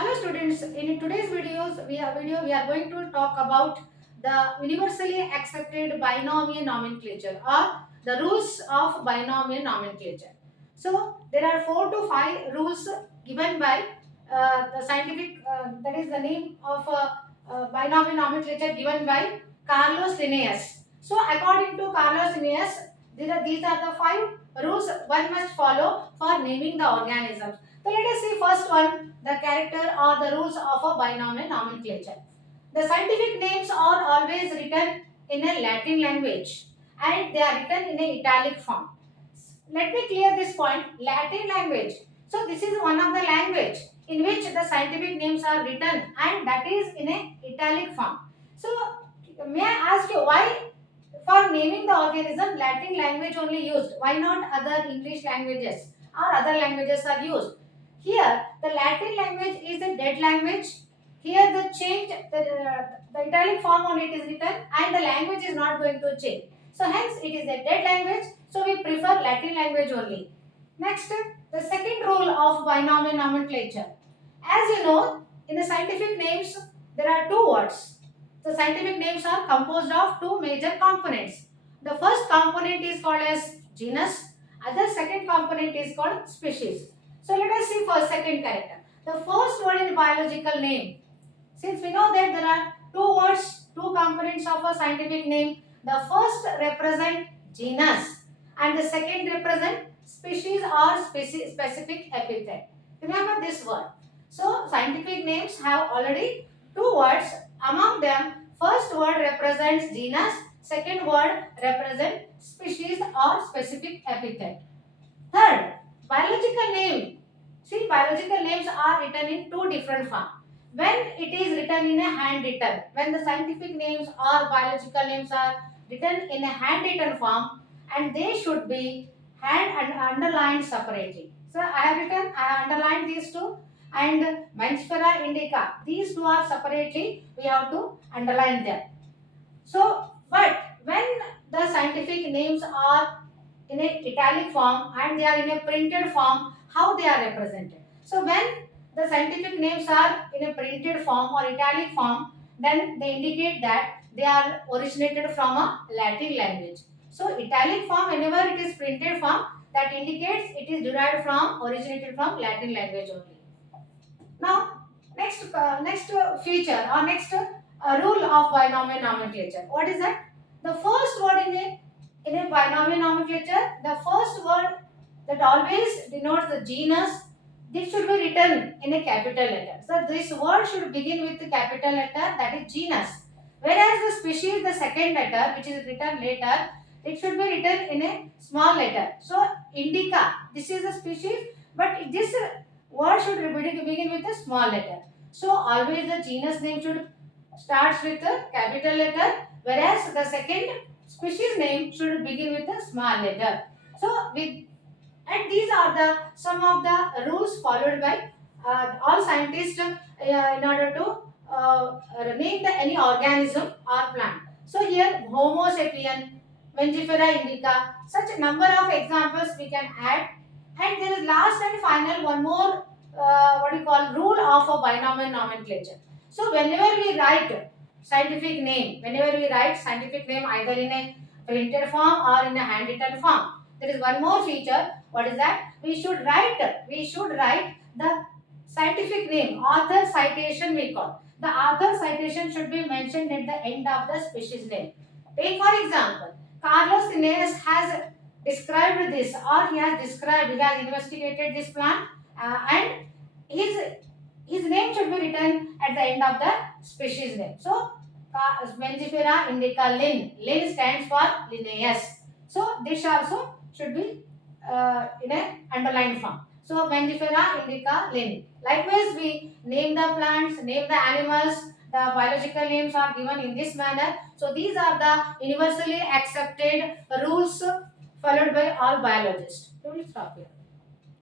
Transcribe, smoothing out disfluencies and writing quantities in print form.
Hello students, in today's we are going to talk about the universally accepted binomial nomenclature or the rules of binomial nomenclature. So there are 4 to 5 rules given by the scientific that is the name of binomial nomenclature given by Carlos Linnaeus. So according to Carlos Linnaeus, these are the 5 rules one must follow for naming the organisms. So let us see first one, the character or the rules of a binomial nomenclature. The scientific names are always written in a Latin language and they are written in a italic form. Let me clear this point. Latin language. So this is one of the language in which the scientific names are written and that is in a italic form. So may I ask you why for naming the organism Latin language only used? Why not other English languages or other languages are used? Here, the Latin language is a dead language. Here, the italic form on it is written, and the language is not going to change. So, hence, it is a dead language. So, we prefer Latin language only. Next, the second rule of binomial nomenclature. As you know, in the scientific names, there are 2 words. The scientific names are composed of 2 major components. The first component is called as genus. Other second component is called species. So let us see first second character. The first word in biological name. Since we know that there are 2 words, 2 components of a scientific name. The first represent genus and the second represent species or specific epithet. Remember this word. So scientific names have already 2 words. Among them, first word represents genus, second word represents species or specific epithet. Third, biological name. See, biological names are written in 2 different forms. When it is written in a handwritten, when the scientific names or biological names are written in a handwritten form, and they should be hand and underlined separately. So I have underlined these two, and Menschera indica. These two are separately. We have to underline them. So, but when the scientific names are in a italic form and they are in a printed form, how they are represented? So when the scientific names are in a printed form or italic form, then they indicate that they are originated from a Latin language. So italic form, whenever it is printed form, that indicates it is derived from, originated from Latin language only. Now, next feature or next rule of binomial nomenclature. What is that? The first word in a binomial nomenclature, the first word that always denotes the genus, this should be written in a capital letter. So this word should begin with the capital letter, that is genus. Whereas the species, the second letter, which is written later, it should be written in a small letter. So indica, this is a species, but this word should begin with a small letter. So always the genus name should starts with a capital letter, whereas the second species name should begin with a small letter. So with and these are the some of the rules followed by all scientists in order to name any organism or plant. So here Homo sapien, Mangifera indica, such a number of examples we can add. And there is last and final one more what you call rule of a binomial nomenclature. So whenever we write scientific name, either in a printed form or in a handwritten form, there is one more feature. What is that? We should write the scientific name, author citation we call. The author citation should be mentioned at the end of the species name. Take for example, Carlos Linnaeus has described this, or he has investigated this plant, and his his name should be written at the end of the species name. So, Mangifera indica Lin. Lin stands for Linnaeus. So, this also should be in a underlined form. So, Mangifera indica Lin. Likewise, we name the plants, name the animals. The biological names are given in this manner. So, these are the universally accepted rules followed by all biologists. We will stop here.